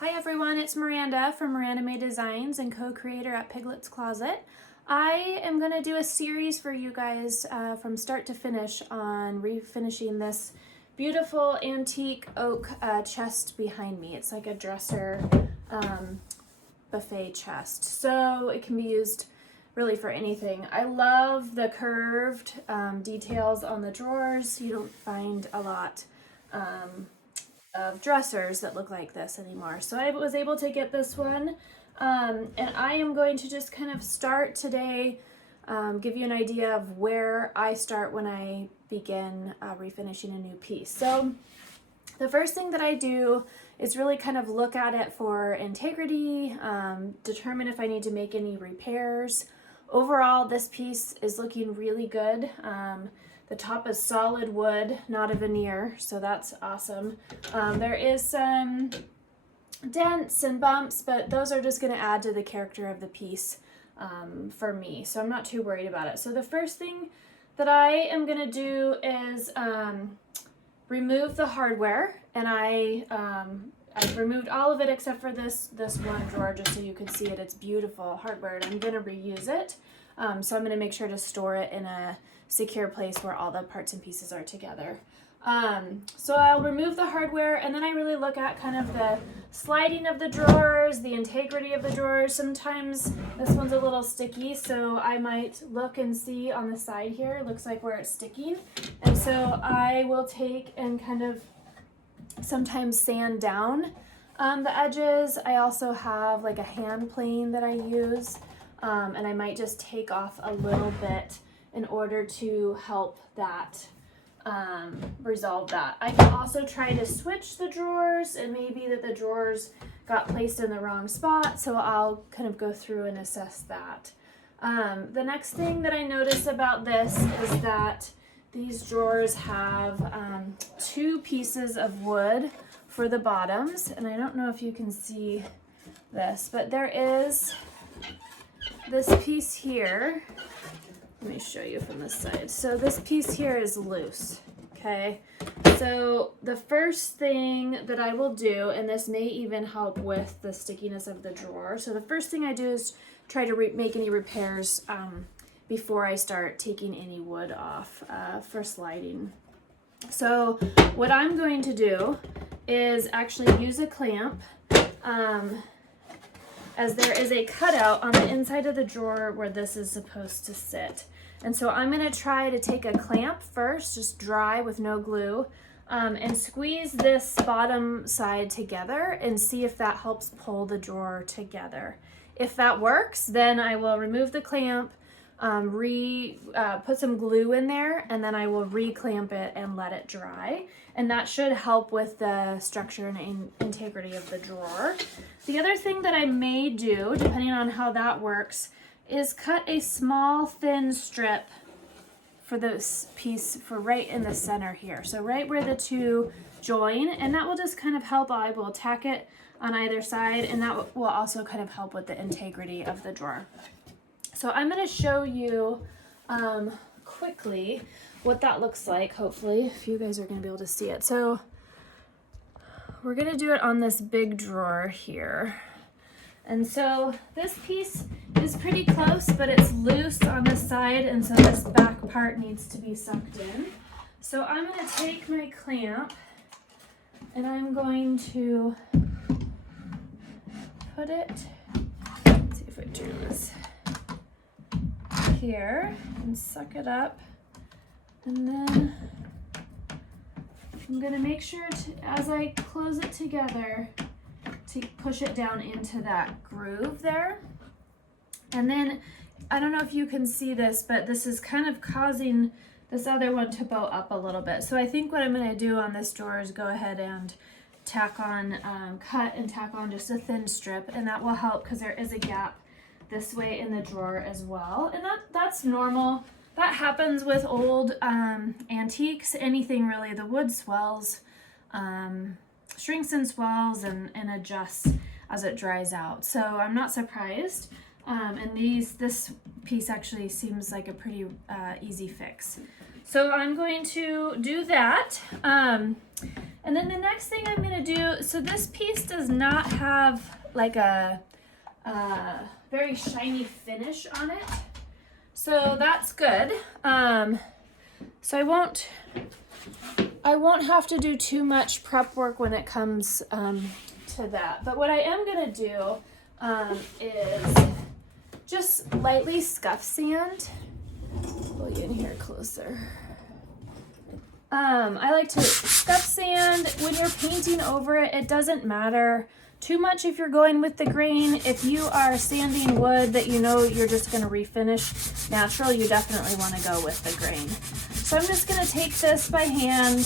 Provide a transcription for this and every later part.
Hi everyone, it's Miranda from Miranda Made Designs and co-creator at Piglet's Closet. I am going to do a series for you guys from start to finish on refinishing this beautiful antique oak chest behind me. It's like a dresser buffet chest, so it can be used really for anything. I love the curved details on the drawers. You don't find a lot of dressers that look like this anymore. So I was able to get this one, and I am going to just kind of start today, give you an idea of where I start when I begin refinishing a new piece. So the first thing that I do is really kind of look at it for integrity, determine if I need to make any repairs. Overall, this piece is looking really good. The top is solid wood, not a veneer, so that's awesome. There is some dents and bumps, but those are just going to add to the character of the piece for me, so I'm not too worried about it. So the first thing that I am going to do is remove the hardware, and I've removed all of it except for this one drawer, just so you can see it. It's beautiful hardware, and I'm going to reuse it. So I'm going to make sure to store it in a secure place where all the parts and pieces are together. So I'll remove the hardware, and then I really look at kind of the sliding of the drawers, the integrity of the drawers. Sometimes this one's a little sticky, so I might look and see on the side here, it looks like where it's sticking. And so I will take and kind of sometimes sand down the edges. I also have like a hand plane that I use, and I might just take off a little bit in order to help that resolve that. I can also try to switch the drawers, and maybe that the drawers got placed in the wrong spot, so I'll kind of go through and assess that. The next thing that I notice about this is that these drawers have two pieces of wood for the bottoms, and I don't know if you can see this, but there is this piece here. Let me show you from this side. So this piece here is loose, okay? So the first thing that I will do, and this may even help with the stickiness of the drawer, so the first thing I do is try to make any repairs before I start taking any wood off for sliding. So what I'm going to do is actually use a clamp, as there is a cutout on the inside of the drawer where this is supposed to sit. And so I'm going to try to take a clamp first, just dry with no glue, and squeeze this bottom side together and see if that helps pull the drawer together. If that works, then I will remove the clamp, put some glue in there, and then I will re-clamp it and let it dry. And that should help with the structure and integrity of the drawer. The other thing that I may do, depending on how that works, is cut a small thin strip for this piece for right in the center here. So right where the two join, and that will just kind of help. I will tack it on either side, and that will also kind of help with the integrity of the drawer. So I'm going to show you quickly what that looks like, hopefully, if you guys are going to be able to see it. So we're going to do it on this big drawer here. And so this piece is pretty close, but it's loose on the side, and so this back part needs to be sucked in. So I'm going to take my clamp, and I'm going to put it, let's see if I do this, here, and suck it up. And then I'm going to make sure to, as I close it together, to push it down into that groove there. And then, I don't know if you can see this, but this is kind of causing this other one to bow up a little bit. So I think what I'm going to do on this drawer is go ahead and tack on, cut and tack on just a thin strip, and that will help because there is a gap this way in the drawer as well. And that's normal. That happens with old antiques, anything really. The wood swells, shrinks and swells and adjusts as it dries out. So I'm not surprised. And this piece actually seems like a pretty easy fix. So I'm going to do that. And And then the next thing I'm gonna do, so this piece does not have like a very shiny finish on it. So that's good. So I won't have to do too much prep work when it comes to that. But what I am gonna do is just lightly scuff sand. Pull you in here closer. I like to scuff sand. When you're painting over it, it doesn't matter too much if you're going with the grain. If you are sanding wood that you know you're just going to refinish natural, you definitely want to go with the grain. So I'm just going to take this by hand.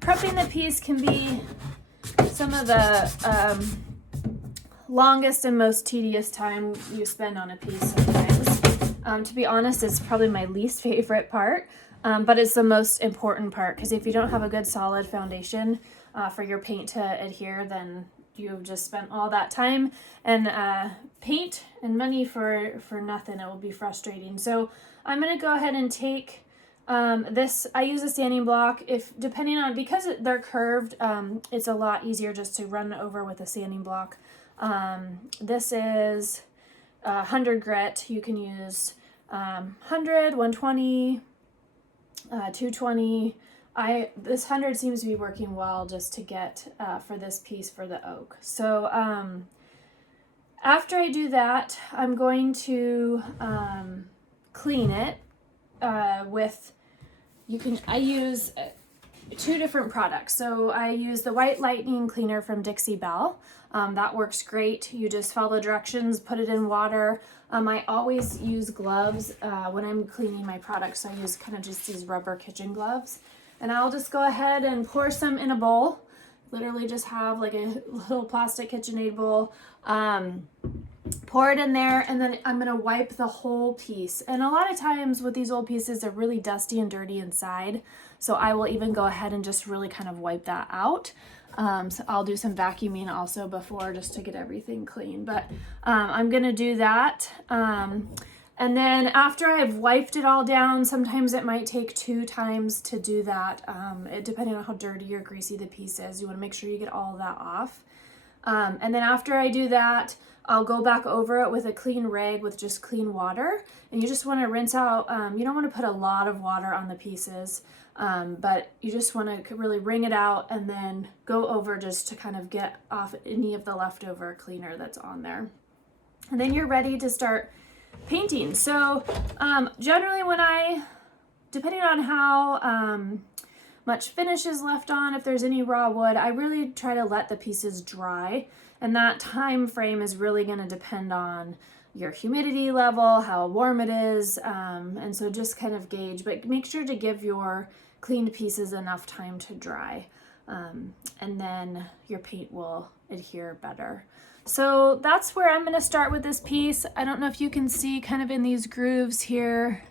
Prepping the piece can be some of the longest and most tedious time you spend on a piece sometimes. To be honest, it's probably my least favorite part. But it's the most important part, because if you don't have a good solid foundation for your paint to adhere, then you've just spent all that time and paint and money for nothing. It will be frustrating. So I'm going to go ahead and take this. I use a sanding block. Because they're curved, it's a lot easier just to run over with a sanding block. This is 100 grit. You can use 100, 120, 220. This 100 seems to be working well just to get for this piece for the oak. So after I do that, I'm going to clean it with, I use two different products. So I use the White Lightning cleaner from Dixie Belle. That works great. You just follow the directions, put it in water. I always use gloves when I'm cleaning my products. So I use kind of just these rubber kitchen gloves. And I'll just go ahead and pour some in a bowl. Literally just have like a little plastic KitchenAid bowl. Pour it in there, and then I'm going to wipe the whole piece. And a lot of times with these old pieces, they're really dusty and dirty inside. So I will even go ahead and just really kind of wipe that out. So I'll do some vacuuming also before, just to get everything clean. But I'm going to do that. And then after I've wiped it all down, sometimes it might take 2 times to do that. Depending on how dirty or greasy the piece is, you want to make sure you get all of that off. And then after I do that, I'll go back over it with a clean rag with just clean water. And you just want to rinse out, you don't want to put a lot of water on the pieces, but you just want to really wring it out and then go over just to kind of get off any of the leftover cleaner that's on there. And then you're ready to start painting. So generally depending on how much finish is left on, if there's any raw wood, I really try to let the pieces dry. And that time frame is really going to depend on your humidity level, how warm it is. And so just kind of gauge, but make sure to give your cleaned pieces enough time to dry. And then your paint will adhere better. So that's where I'm going to start with this piece. I don't know if you can see kind of in these grooves here,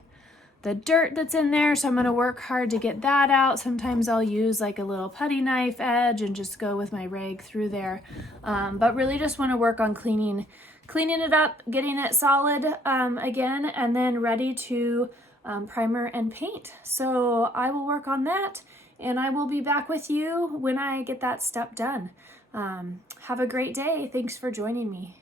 the dirt that's in there. So I'm going to work hard to get that out. Sometimes I'll use like a little putty knife edge and just go with my rag through there. But really just want to work on cleaning it up, getting it solid again, and then ready to primer and paint. So I will work on that, and I will be back with you when I get that step done. Have a great day. Thanks for joining me.